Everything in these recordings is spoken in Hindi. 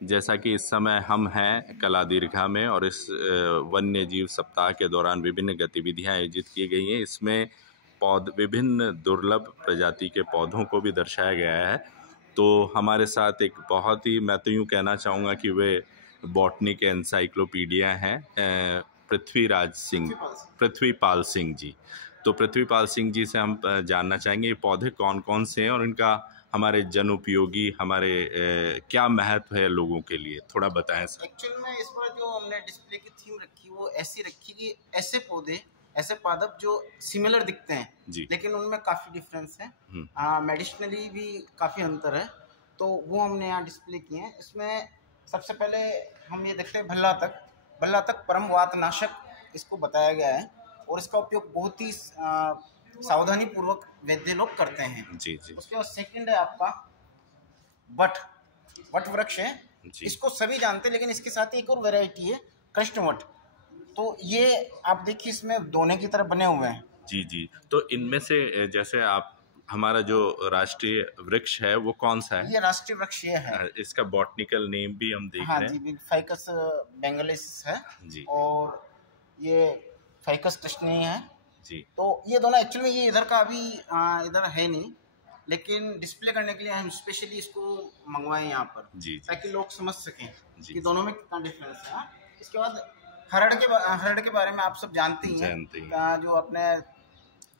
जैसा कि इस समय हम हैं कला दीर्घा में और इस वन्य जीव सप्ताह के दौरान विभिन्न गतिविधियां आयोजित की गई हैं। इसमें विभिन्न दुर्लभ प्रजाति के पौधों को भी दर्शाया गया है। तो हमारे साथ एक बहुत ही, मैं तो यूँ कहना चाहूँगा कि वे बॉटनी के एनसाइक्लोपीडिया हैं, पृथ्वीपाल सिंह जी। तो पृथ्वीपाल सिंह जी से हम जानना चाहेंगे ये पौधे कौन कौन से हैं और इनका हमारे जन उपयोगी, हमारे क्या महत्व है लोगों के लिए, थोड़ा बताएं सर। एक्चुअल में इस बार जो हमने डिस्प्ले की थीम रखी वो ऐसी रखी कि ऐसे पौधे, ऐसे पादप जो सिमिलर दिखते हैं लेकिन उनमें काफ़ी डिफरेंस है, मेडिसिनली भी काफ़ी अंतर है, तो वो हमने यहाँ डिस्प्ले किए हैं। इसमें सबसे पहले हम ये देखते हैं भल्ला तक परम वात नाशक इसको बताया गया है और इसका उपयोग बहुत ही सावधानी पूर्वक वैद्य लोग करते हैं। जी जी। उसके बाद सेकंड है आपका वट वृक्ष है, इसको सभी जानते हैं लेकिन इसके साथ एक और वैरायटी है कृष्णवट। तो ये आप देखिए इसमें दोने की तरह बने हुए हैं। जी जी। तो इनमें से जैसे आप, हमारा जो राष्ट्रीय वृक्ष है वो कौन सा है? ये राष्ट्रीय वृक्ष ये है। इसका बॉटनिकल नेम भी हम देख रहे हैं। जी, फाइकस बेंगलिस है जी। और ये फाइकस कृष्णीय है जी। तो ये दोनों एक्चुअली ये इधर का अभी इधर है नहीं, लेकिन डिस्प्ले करने के लिए हम स्पेशली इसको मंगवाए यहाँ पर जी, ताकि लोग समझ सकें कि दोनों में कितना डिफरेंस है। इसके बाद हरड़ के बारे में आप सब जानते ही हैं, जो अपने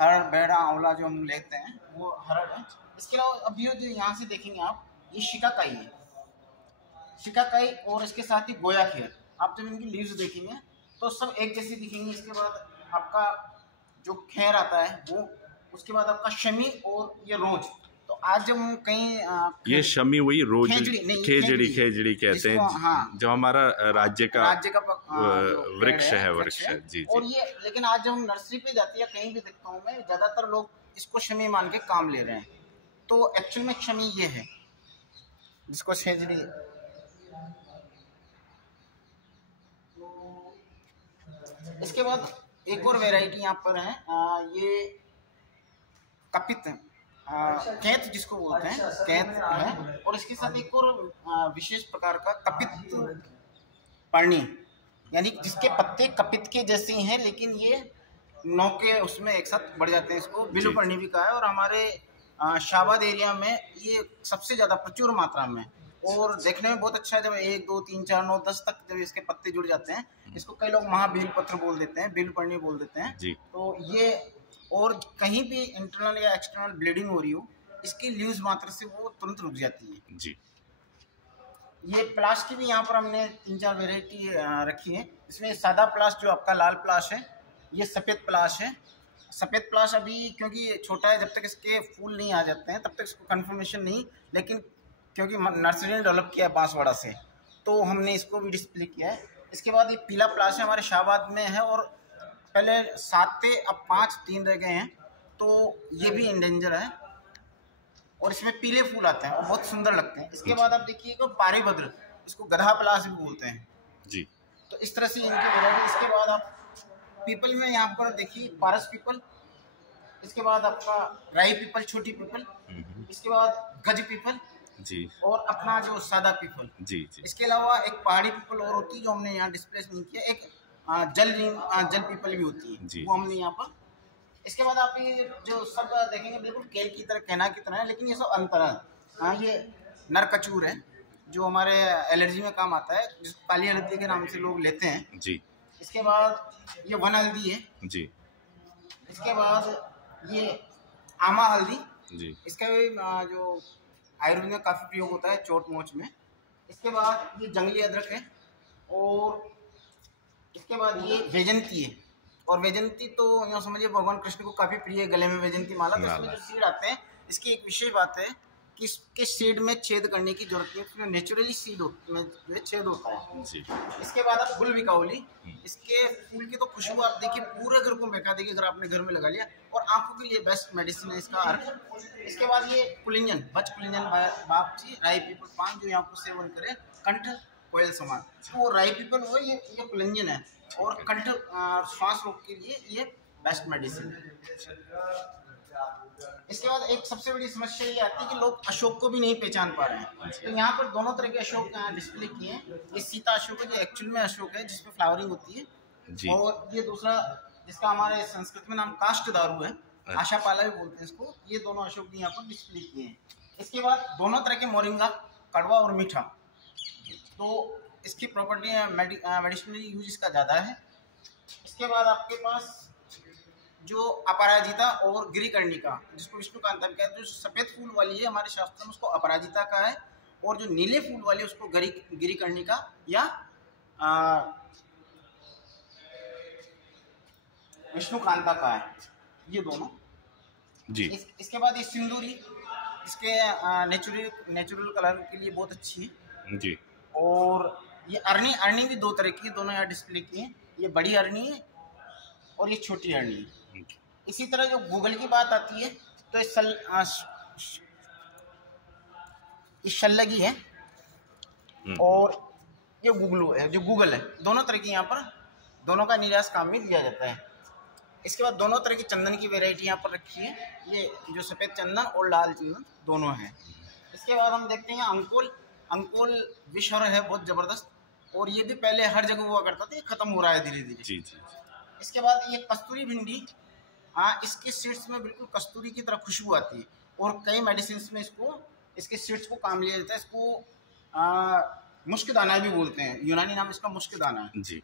हरड़, बेड़ा, आंवला जो हम लेते हैं वो हरड़ है। इसके अलावा अभी जो यहाँ से देखेंगे आप, ये शिकाकाई है, शिकाकाई, और इसके साथ ही गोया खेर। आप जब इनकी लीव्स देखेंगे तो सब एक जैसी दिखेंगी। इसके बाद आपका जो खैर आता है वो, उसके बाद आपका शमी और ये रोज। तो आज हम कहीं ये शमी वही रोज, खेजड़ी कहते हैं। हाँ, जो हमारा राज्य का वृक्ष है जी। और ये लेकिन आज जब हम नर्सरी पे जाते हैं कहीं भी देखता हूँ मैं, ज्यादातर लोग इसको शमी मान के काम ले रहे हैं। तो एक्चुअल में शमी ये है जिसको खेजड़ी। इसके बाद एक और वैरायटी यहाँ पर है, ये कपित कैथ जिसको बोलते हैं, कैथ है, और इसके साथ एक और विशेष प्रकार का कपित पर्णी, यानी जिसके पत्ते कपित के जैसे हैं लेकिन ये नौके उसमें एक साथ बढ़ जाते हैं। इसको बिलु पर्णी भी कहा है और हमारे शाहबाद एरिया में ये सबसे ज़्यादा प्रचुर मात्रा में, और देखने में बहुत अच्छा है। जब 1 2 3 4 9 10 तक जब इसके पत्ते जुड़ जाते हैं, इसको कई लोग महाबील पत्र बोल देते हैं, बिल पर्णी बोल देते हैं जी। तो ये, और कहीं भी इंटरनल या एक्सटर्नल ब्लीडिंग हो रही हो, इसकी लीव्स मात्र से वो तुरंत रुक जाती है जी। ये प्लास की भी यहाँ पर हमने 3-4 वेराइटी रखी है। इसमें सादा प्लास जो आपका लाल प्लास है, ये सफ़ेद प्लास है। सफ़ेद प्लास अभी क्योंकि छोटा है, जब तक इसके फूल नहीं आ जाते हैं तब तक इसको कन्फर्मेशन नहीं, लेकिन क्योंकि नर्सरी ने डेवलप किया है बांसवाड़ा से, तो हमने इसको भी डिस्प्ले किया है। इसके बाद ये पीला प्लास है, हमारे शाहबाद में है, और पहले 7 थे, अब 5 3 रह गए हैं, तो ये भी इंडेंजर है और इसमें पीले फूल आते हैं और बहुत सुंदर लगते हैं। इसके बाद आप देखिएगा पारिभद्र, इसको गधा प्लास भी बोलते हैं जी। तो इस तरह से इनकी वैरायटी। इसके बाद आप पीपल में यहाँ पर देखिए पारस पीपल, इसके बाद आपका राई पीपल, छोटी पीपल, इसके बाद गज पीपल जी, और अपना जो सादा पीपल जी जी। इसके अलावा एक पहाड़ी पीपल और होती है जो हमने यहाँ डिस्प्ले नहीं किया, एक जल पीपल भी होती है जी, वो हमने यहाँ पर। इसके बाद आप ये जो सब देखेंगे बिल्कुल केल की तरह, कहना की तरह है, लेकिन ये सब अंतर है। हाँ, ये नरकचूर है जो हमारे एलर्जी में काम आता है, जिसको काली हल्दी के नाम से लोग लेते हैं जी। इसके बाद ये वन हल्दी है जी। इसके बाद ये आमा हल्दी जी, इसका भी जो आयुर्वेद में काफ़ी प्रयोग होता है चोट मोच में। इसके बाद ये जंगली अदरक है, और इसके बाद ये वैजंती है, और वैजंती तो यूँ समझिए भगवान कृष्ण को काफ़ी प्रिय है, गले में वैजंती माला। तो इसमें जो सीड आते हैं, इसकी एक विशेष बात है कि इसके सीड में छेद करने की जरूरत नहीं है, इसमें नेचुरली सीड में जो है छेद होता है जी। इसके बाद आप गुल बिकाउली, इसके फूल की तो खुशबू आप देखिए पूरे घर को महका देगी अगर आपने घर में लगा लिया, और आंखों के लिए बेस्ट मेडिसिन है इसका अर्क। इसके बाद ये कुलिंजन, बच कुलिंजन बापची, राई पीपल पान, जो यहाँ को सेवन करे कंठ कोयल समान, वो राई पीपल वो ये कुलिंजन है, और कंठ श्वास रोग के लिए ये बेस्ट मेडिसिन है। इसके बाद एक सबसे बड़ी समस्या ये आती है कि लोग अशोक को भी नहीं पहचान पा रहे हैं। तो यहाँ पर दोनों तरह के अशोक डिस्प्ले किए हैं। ये सीता अशोक है जो एक्चुअल में अशोक है जिसपे फ्लावरिंग होती है, और ये दूसरा जिसका हमारे संस्कृत में नाम काष्ठ दारू है, आशापाला भी बोलते हैं इसको। ये दोनों अशोक भी यहाँ पर डिस्प्ले किए हैं। इसके बाद दोनों तरह के मोरिंगा, कड़वा और मीठा, तो इसकी प्रॉपर्टी मेडिसिनल यूज इसका ज़्यादा है। इसके बाद आपके पास जो अपराजिता और गिरिकर्णिका, जिसको विष्णुकांता भी कहते हैं, जो सफ़ेद फूल वाली है हमारे शास्त्र में उसको अपराजिता का है, और जो नीले फूल वाली है उसको गिरिकर्णिका या विष्णुकांता का है, ये दोनों जी। इसके बाद ये सिंदूरी, इसके नेचुरल कलर के लिए बहुत अच्छी है जी। और ये अरनी भी दो तरह की, दोनों यहाँ डिस्प्ले की है। ये बड़ी अरनी है और ये छोटी अरनी है। इसी तरह जो गूगल की बात आती है तो ये शल्लगी है और ये गूगलू है, जो गूगल है। दोनों तरह की यहाँ पर दोनों का निर्यात काम में दिया जाता है। इसके बाद दोनों तरह की चंदन की वैरायटी यहाँ पर रखी है, ये जो सफ़ेद चंदन और लाल चंदन दोनों हैं। इसके बाद हम देखते हैं अंकोल विषहर है बहुत ज़बरदस्त, और ये भी पहले हर जगह हुआ करता था, ये ख़त्म हो रहा है धीरे धीरे जी। इसके बाद ये कस्तूरी भिंडी, हाँ, इसके सीड्स में बिल्कुल कस्तूरी की तरह खुशबू आती है, और कई मेडिसिन में इसके सीड्स को काम लिया जाता है। इसको मुश्कदाना भी बोलते हैं, यूनानी नाम इसका मुश्कदाना है जी।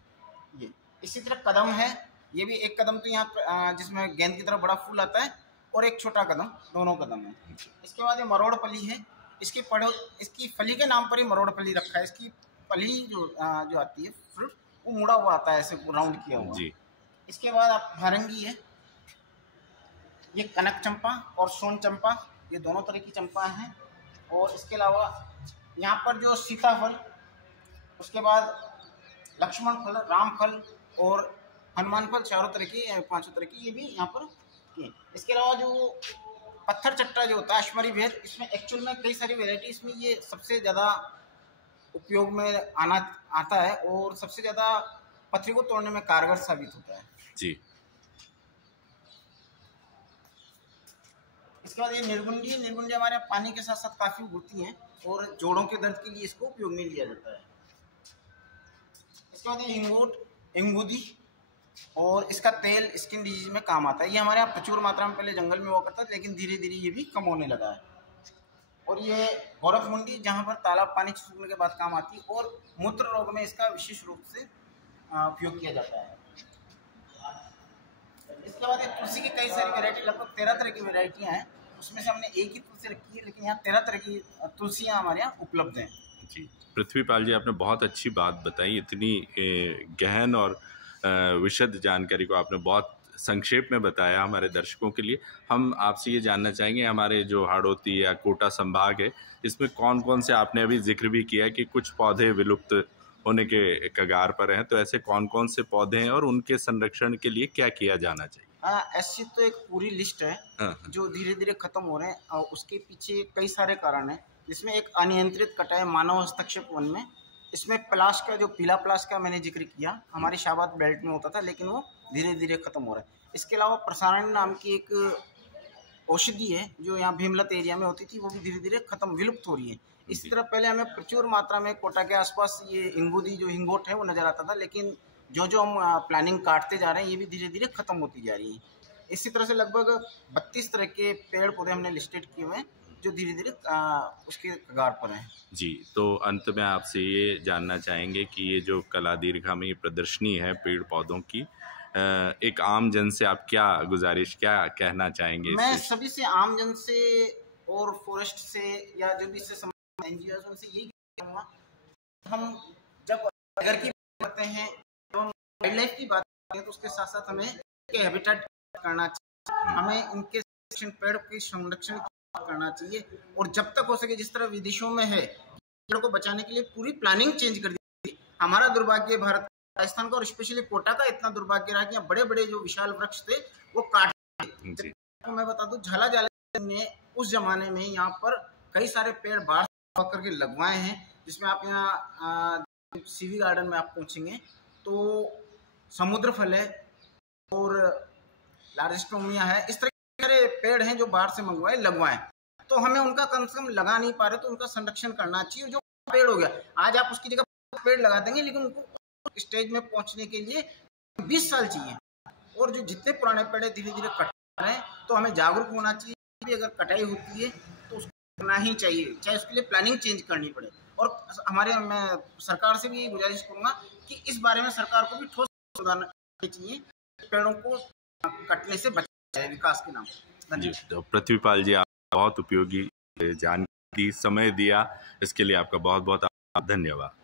ये इसी तरह कदम है, ये भी एक कदम तो यहाँ जिसमें गेंद की तरह बड़ा फूल आता है, और एक छोटा कदम, दोनों कदम है। इसके बाद ये मरोड़ फली है, इसकी फली के नाम पर ही मरोड़ फली रखा है। इसकी फली जो आती है फ्रूट, वो मुड़ा हुआ आता है, ऐसे राउंड किया हुआ जी। इसके बाद आप भारंगी है, ये कनक चंपा और सोन चंपा, ये दोनों तरह की चंपा हैं। और इसके अलावा यहाँ पर जो सीताफल, उसके बाद लक्ष्मण फल, राम फल और हनुमान फल, चारों तरह की, पांचों तरह की, ये भी यहाँ पर किए। इसके अलावा जो पत्थर चट्टा जो होता है, अश्मरी भेद, इसमें एक्चुअल में कई सारी वेराइटी, इसमें ये सबसे ज़्यादा उपयोग में आता है और सबसे ज़्यादा पत्थर को तोड़ने में कारगर साबित होता है जी। इसके बाद ये निर्गुंडी हमारे यहाँ पानी के साथ साथ काफ़ी उगती हैं, और जोड़ों के दर्द के लिए इसको उपयोग में लिया जाता है। इसके बाद ये इंगूदी, और इसका तेल स्किन डिजीज में काम आता है। ये हमारे यहाँ प्रचुर मात्रा में पहले जंगल में हुआ करता था, लेकिन धीरे धीरे ये भी कम होने लगा है। और ये गौरव मुंडी, जहाँ पर तालाब पानी सूखने के बाद काम आती है, और मूत्र रोग में इसका विशेष रूप से उपयोग किया जाता है। इसके बाद ये तुलसी की कई सारी वैरायटी, लगभग 13 तरह की वैरायटियाँ हैं, उसमें से हमने एक ही तुलसी रखी है, लेकिन यहाँ 13 तरह की तुलसियाँ हमारे यहाँ उपलब्ध हैं जी। पृथ्वीपाल जी, आपने बहुत अच्छी बात बताई, इतनी गहन और विशद जानकारी को आपने बहुत संक्षेप में बताया हमारे दर्शकों के लिए। हम आपसे ये जानना चाहेंगे, हमारे जो हाड़ौती या कोटा संभाग है, इसमें कौन कौन से, आपने अभी जिक्र भी किया कि कुछ पौधे विलुप्त होने के कगार पर हैं, तो ऐसे कौन कौन से पौधे हैं और उनके संरक्षण के लिए क्या किया जाना चाहिए? ऐसी तो एक पूरी लिस्ट है जो धीरे धीरे खत्म हो रहे हैं, और उसके पीछे कई सारे कारण हैं, जिसमें एक अनियंत्रित कटाई मानव हस्तक्षेप वन में। इसमें प्लास का, जो पीला प्लास का मैंने जिक्र किया, हमारे शाबाद बेल्ट में होता था, लेकिन वो धीरे धीरे खत्म हो रहा है। इसके अलावा प्रसारण नाम की एक औषधि है जो यहाँ भीमलत एरिया में होती थी, वो भी धीरे धीरे खत्म, विलुप्त हो रही है। इसी तरह पहले हमें प्रचुर मात्रा में कोटा के आसपास ये इंगूदी, जो हिंगोट है, वो नज़र आता था, लेकिन जो हम प्लानिंग काटते जा रहे हैं, ये भी धीरे धीरे खत्म होती जा रही है। इसी तरह से लगभग 32 तरह के पेड़ पौधे हमने लिस्टेड किए हुए हैं, जो धीरे धीरे उसके कगार पर हैं जी। तो अंत में आपसे ये जानना चाहेंगे कि ये जो कला दीर्घा में ये प्रदर्शनी है पेड़ पौधों की, एक आम जन से आप क्या गुजारिश, क्या कहना चाहेंगे? मैं सभी से, आम जन से और फॉरेस्ट से, या जो भी इससे NGO उनसे यही कहूँगा, हम जब अगर की बात करते हैं, जब हम वाइल्ड लाइफ की बात करते हैं, तो उसके साथ साथ हमें हैबिटेट करना चाहिए, हमें इनके पेड़ के संरक्षण करना चाहिए। और जब तक हो सके, जिस तरह विदेशों में है, पेड़ को बचाने के लिए पूरी प्लानिंग चेंज कर दी। हमारा दुर्भाग्य भारत, राजस्थान का और स्पेशली कोटा का इतना दुर्भाग्य रहा कि यहाँ बड़े बड़े जो विशाल वृक्ष थे वो काट दिए। तो मैं बता दूं, झाला ने उस जमाने में यहाँ पर कई सारे पेड़ बाढ़ करके लगवाए हैं, जिसमें आप यहाँ CV गार्डन में आप पहुँचेंगे तो समुद्र फल है और लार्जेस्टोमिया है, इस तरह के पेड़ हैं जो बाहर से मंगवाए लगवाएं, तो हमें उनका कम से कम लगा नहीं पा रहे तो उनका संरक्षण करना चाहिए। जो पेड़ हो गया आज आप उसकी जगह पेड़ लगा देंगे, लेकिन उनको स्टेज में पहुंचने के लिए 20 साल चाहिए। और जो जितने पुराने पेड़ धीरे धीरे कट रहे हैं, तो हमें जागरूक होना चाहिए कि अगर कटाई होती है तो उसको करना ही चाहिए, चाहे उसके लिए प्लानिंग चेंज करनी पड़े। और मैं सरकार से भी यही गुजारिश करूंगा कि इस बारे में सरकार को भी ठोस सुधार चाहिए, पेड़ों को कटने से बचा जाए विकास के नाम। जी, तो पृथ्वीपाल जी, आप बहुत उपयोगी जानकारी समय दिया, इसके लिए आपका बहुत बहुत धन्यवाद।